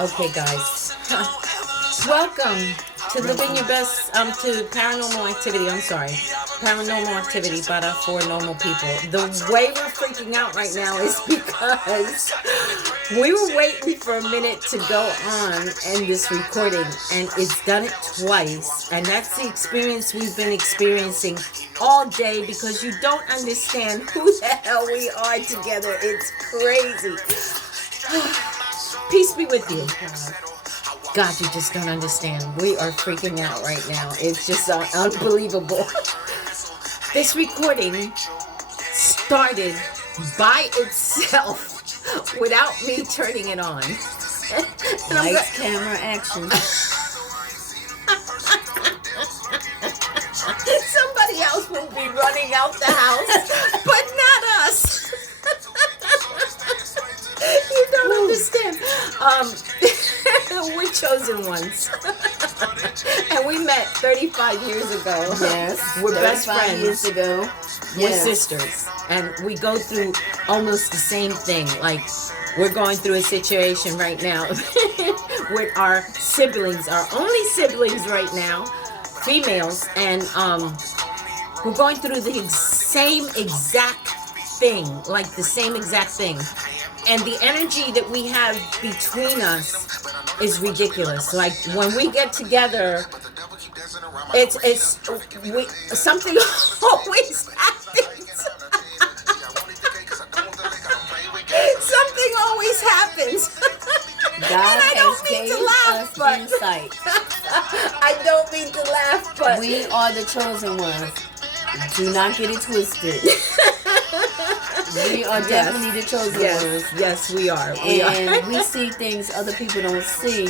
Okay, guys. Welcome to Living Your Best, to Paranormal Activity. I'm sorry. Paranormal Activity, but for normal people. The way we're freaking out right now is because we were waiting for a minute to go on in this recording, and it's done it twice. And that's the experience we've been experiencing all day because you don't understand who the hell we are together. It's crazy. Peace be with you. God, you just don't understand. We are freaking out right now. It's just unbelievable. This recording started by itself without me turning it on. Lights, camera, action. Somebody else will be running out the house, but not us. You don't understand. We're chosen ones. And we met 35 years ago. Yes. We're best friends. Years ago. We're sisters. And we go through almost the same thing. Like, we're going through a situation right now with our siblings, our only siblings right now, females. And we're going through the same exact thing. Like, the same exact thing. And the energy that we have between us is ridiculous. Like, when we get together, something always happens. Something always happens. God and I don't has mean to gave laugh, us but insight. I don't mean to laugh, but We are the chosen ones. Do not get it twisted. We are definitely the chosen ones. Yes, we are. We see things other people don't see.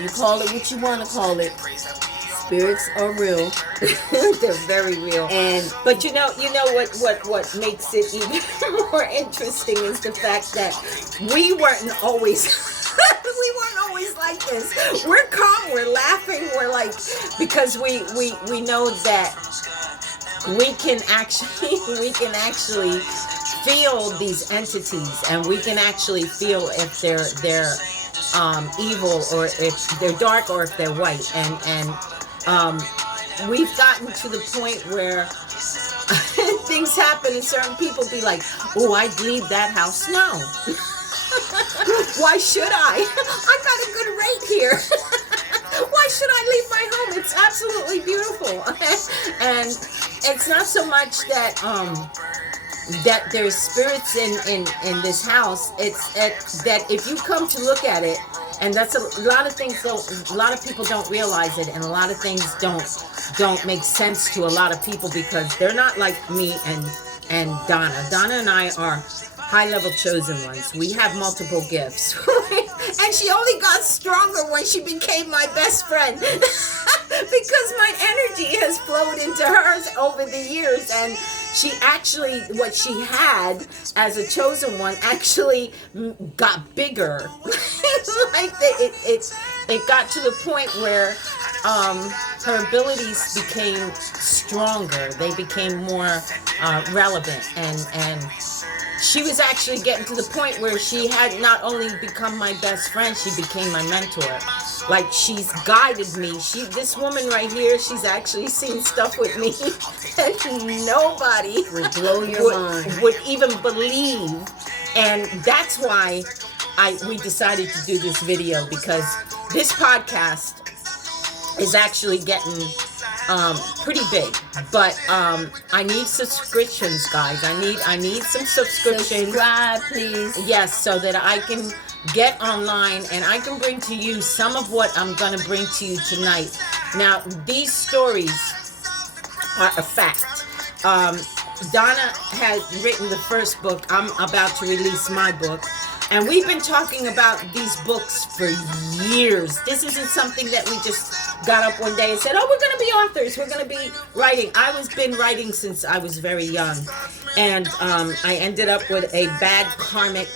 You call it what you want to call it. Spirits are real. They're very real. But you know what makes it even more interesting is the fact that we weren't always like this. We're calm, we're laughing, we're like, because we know that we can actually feel these entities, and we can actually feel if they're evil, or if they're dark, or if they're white. And we've gotten to the point where things happen and certain people be like, oh, I'd leave that house. No. Why should I? I got a good rate here. Why should I leave my home? It's absolutely beautiful. And it's not so much that that there's spirits in this house. It's that if you come to look at it, and that's a lot of things. A lot of people don't realize it, and a lot of things don't make sense to a lot of people because they're not like me and Donna. Donna and I are high-level chosen ones. We have multiple gifts. And she only got stronger when she became my best friend. Because my energy has flowed into hers over the years. And she actually, what she had as a chosen one actually got bigger. Like it got to the point where her abilities became stronger. They became more relevant, and she was actually getting to the point where she had not only become my best friend, she became my mentor. Like, she's guided me. This woman right here, she's actually seen stuff with me that nobody would blow your mind, would even believe. And that's why we decided to do this video, because this podcast is actually getting pretty big, but I need subscriptions, guys. I need some subscriptions. Subscribe, please. Yes, so that I can get online and I can bring to you some of what I'm gonna bring to you tonight. Now, these stories are a fact. Donna has written the first book. I'm about to release my book. And we've been talking about these books for years. This isn't something that we just got up one day and said, oh, we're going to be authors. We're going to be writing. I've been writing since I was very young. And I ended up with a bad karmic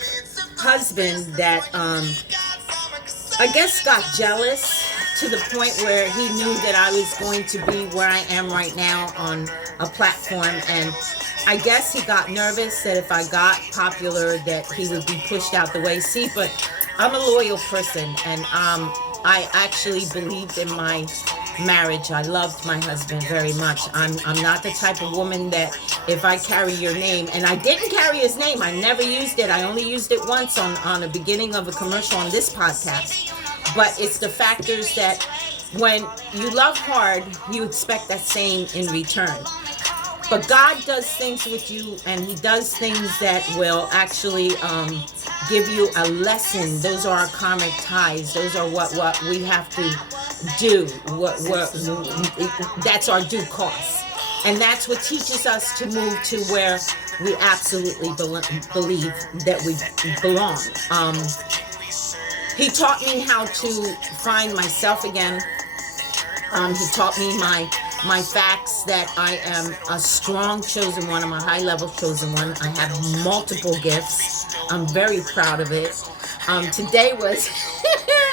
husband that I guess got jealous to the point where he knew that I was going to be where I am right now on a platform. And I guess he got nervous that if I got popular that he would be pushed out the way. See, but I'm a loyal person, and I actually believed in my marriage. I loved my husband very much. I'm not the type of woman that if I carry your name, and I didn't carry his name, I never used it. I only used it once on the beginning of a commercial on this podcast. But it's the factors that when you love hard, you expect that same in return. But God does things with you, and he does things that will actually give you a lesson. Those are our karmic ties. Those are what we have to do. That's our due cost. And that's what teaches us to move to where we absolutely believe that we belong. He taught me how to find myself again. He taught me my facts, that I am a strong chosen one. I'm a high-level chosen one. I have multiple gifts. I'm very proud of it. Today was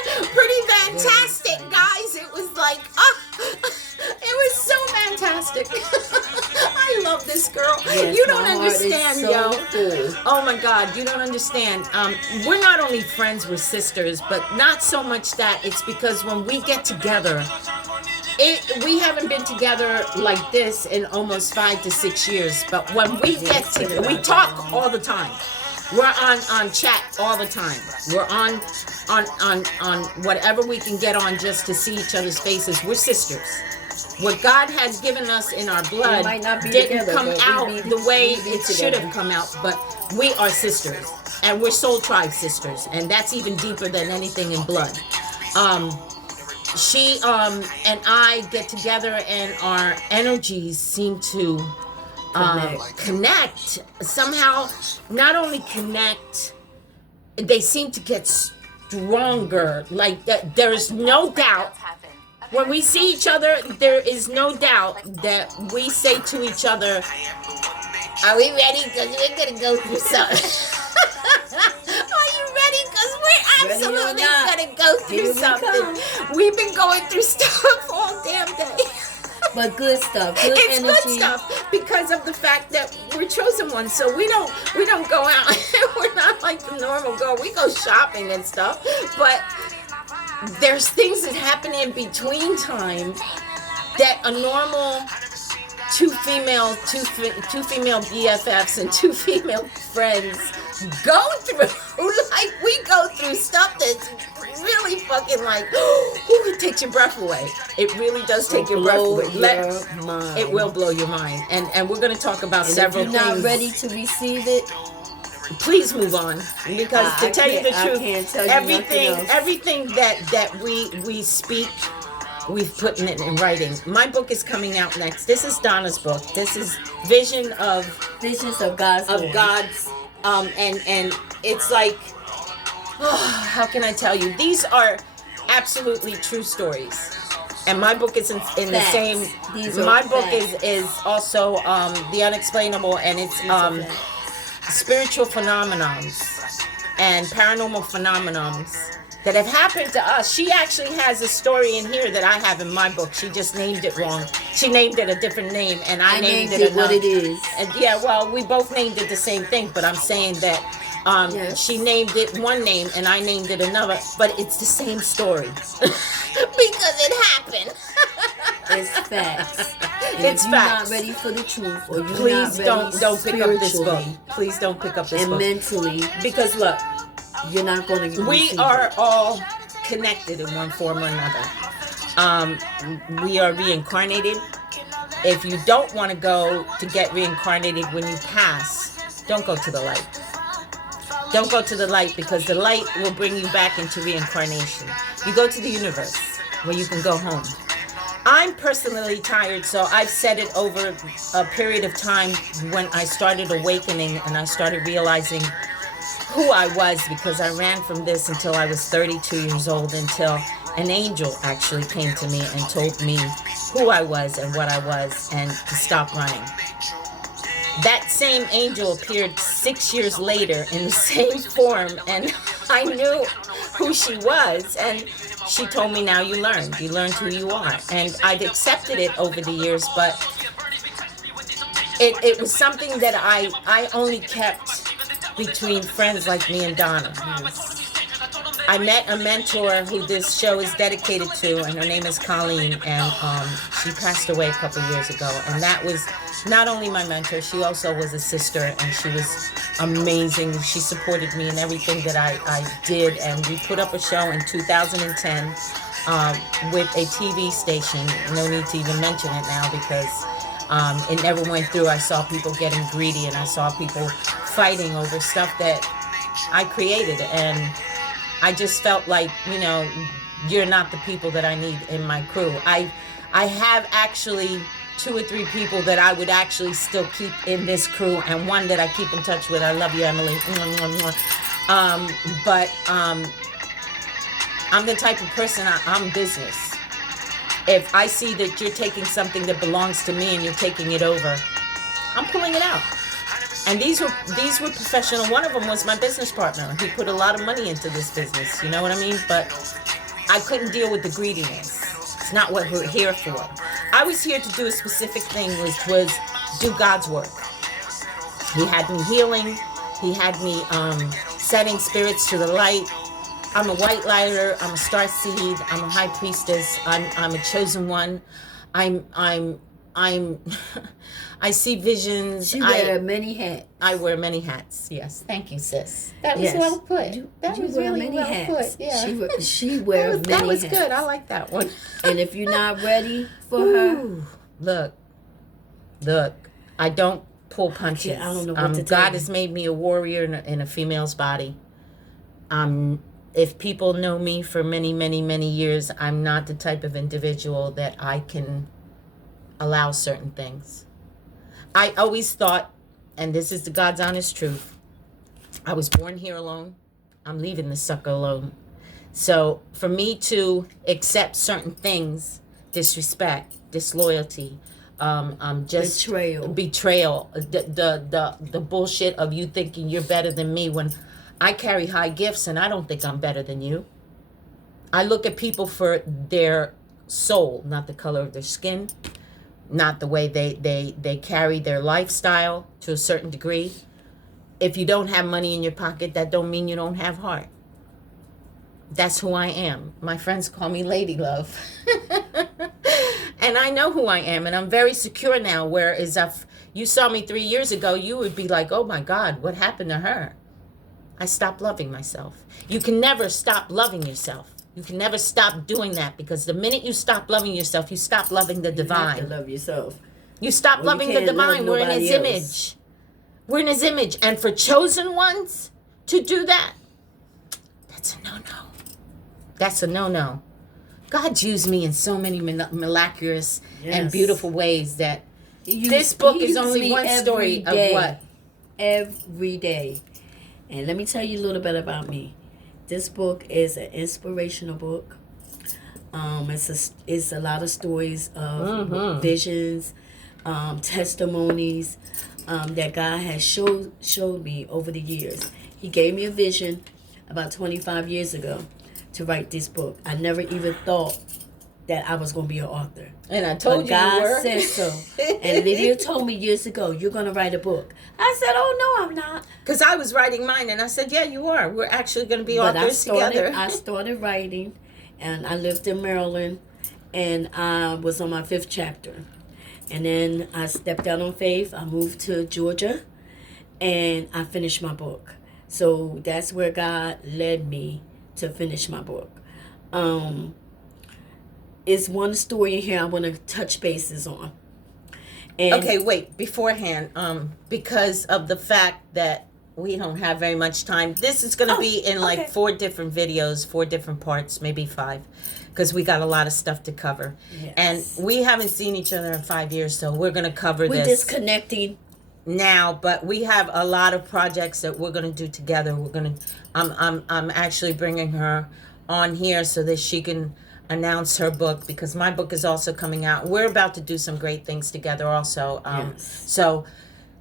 pretty fantastic, guys. It was like, it was so fantastic. I love this girl. Yes, you don't understand, so yo. full. Oh my God, you don't understand. We're not only friends, we're sisters, but not so much that. It's because when we get together, we haven't been together like this in almost 5 to 6 years. But when we get together, we talk all the time. We're on chat all the time. We're on whatever we can get on just to see each other's faces. We're sisters. What God has given us in our blood didn't come out the way it should have come out, but we are sisters, and we're soul tribe sisters, and that's even deeper than anything in blood. She and I get together, and our energies seem to connect somehow. Not only connect, they seem to get stronger. Like that, there is no doubt. When we see each other, there is no doubt that we say to each other, "Are we ready? Because we're gonna go through something." Are you ready? Because we're absolutely gonna go through something. We've been going through stuff all damn day. But good stuff. Good It's energy. good stuff because of the fact that we're chosen ones. So we don't go out. We're not like the normal girl. We go shopping and stuff, but there's things that happen in between time that a normal two female BFFs and two female friends go through. Like, we go through stuff that's really fucking like, it takes your breath away. It really does take your breath away. It will blow your mind. And we're going to talk about several things. If you're not ready to receive it, please move on, because to tell you the truth, everything that we speak, we've put it in writing. My book is coming out next. This is Donna's book. This is Visions of God's and it's like, how can I tell you? These are absolutely true stories. And my book is in the same. My book is also The Unexplainable, and it's spiritual phenomenons and paranormal phenomenons that have happened to us. She actually has a story in here that I have in my book. She just named it wrong. She named it a different name, and I named it what it is. And yeah, well, we both named it the same thing, but I'm saying that she named it one name and I named it another, but it's the same story because it happened. It's facts. And It's if you're facts. not ready for the truth, or you're Please not ready don't pick up this book. spiritually Please don't pick up this and book. mentally, Because look, you're not going to. we are all connected in one form or another. We are reincarnated. If you don't want to go to get reincarnated when you pass, don't go to the light. Don't go to the light, because the light will bring you back into reincarnation. You go to the universe where you can go home. I'm personally tired, so I've said it over a period of time when I started awakening and I started realizing who I was, because I ran from this until I was 32 years old, until an angel actually came to me and told me who I was and what I was, and to stop running. That same angel appeared 6 years later in the same form, and I knew who she was, and she told me, now you learned who you are. And I've accepted it over the years, but it was something that I only kept between friends like me and Donna. I met a mentor who this show is dedicated to, and her name is Colleen, and she passed away a couple years ago. And that was not only my mentor, she also was a sister, and she was amazing. She supported me in everything that I did, and we put up a show in 2010 with a TV station. No need to even mention it now because it never went through. I saw people getting greedy, and I saw people fighting over stuff that I created, and I just felt like, you know, you're not the people that I need in my crew. I have actually 2 or 3 people that I would actually still keep in this crew, and one that I keep in touch with. I love you, Emily. But I'm the type of person, I'm business. If I see that you're taking something that belongs to me and you're taking it over, I'm pulling it out. And these were professional. One of them was my business partner. He put a lot of money into this business. You know what I mean? But I couldn't deal with the greediness. It's not what we're here for. I was here to do a specific thing, which was do God's work. He had me healing. He had me setting spirits to the light. I'm a white lighter. I'm a star seed. I'm a high priestess. I'm a chosen one. I see visions. She wear many hats. I wear many hats. Yes. Thank you, sis. That was Yes. well put. That You was wear really many well hats. put. Yeah. She wears many hats. That was good. I like that one. And if you're not ready for her, Ooh, look. I don't pull punches. I don't know what to tell God you. has made me a warrior in a female's body. If people know me for many, many, many years, I'm not the type of individual that I can allow certain things. I always thought, and this is the God's honest truth, I was born here alone. I'm leaving this sucker alone. So for me to accept certain things, disrespect, disloyalty, just betrayal, the bullshit of you thinking you're better than me when I carry high gifts and I don't think I'm better than you. I look at people for their soul, not the color of their skin, not the way they carry their lifestyle to a certain degree. If you don't have money in your pocket, that don't mean you don't have heart. That's who I am. My friends call me Lady Love. And I know who I am, and I'm very secure now, whereas if you saw me 3 years ago, you would be like, oh my God, what happened to her? I stopped loving myself. You can never stop loving yourself. You can never stop doing that, because the minute you stop loving yourself, you stop loving the divine. You have to love yourself. You stop loving the divine. We're in his image. We're in his image. And for chosen ones to do that, that's a no-no. That's a no-no. God used me in so many miraculous and beautiful ways that this book is only one story of what? Every day. And let me tell you a little bit about me. This book is an inspirational book. It's a lot of stories of visions, testimonies that God has showed me over the years. He gave me a vision about 25 years ago to write this book. I never even thought that I was going to be an author. And I told you God you were. said so. And Lydia told me years ago, you're going to write a book. I said, oh, no, I'm not. Because I was writing mine, and I said, yeah, you are. We're actually going to be authors together. I started writing, and I lived in Maryland, and I was on my 5th chapter. And then I stepped out on faith. I moved to Georgia, and I finished my book. So that's where God led me to finish my book. It's one story in here I want to touch bases on. And okay, wait, beforehand, because of the fact that we don't have very much time, this is going to be in like 4 different videos, 4 different parts, maybe 5, because we got a lot of stuff to cover. Yes. And we haven't seen each other in 5 years, so we're going to cover we're this disconnecting now, but we have a lot of projects that we're going to do together. We're going to I'm actually bringing her on here so that she can announce her book, because my book is also coming out. We're about to do some great things together also. So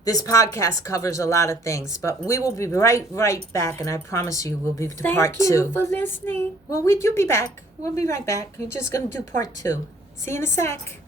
this podcast covers a lot of things, but we will be right back, and I promise you we'll be to part 2. Thank you for listening. Well, you'll be back. We'll be right back. We're just going to do part 2. See you in a sec.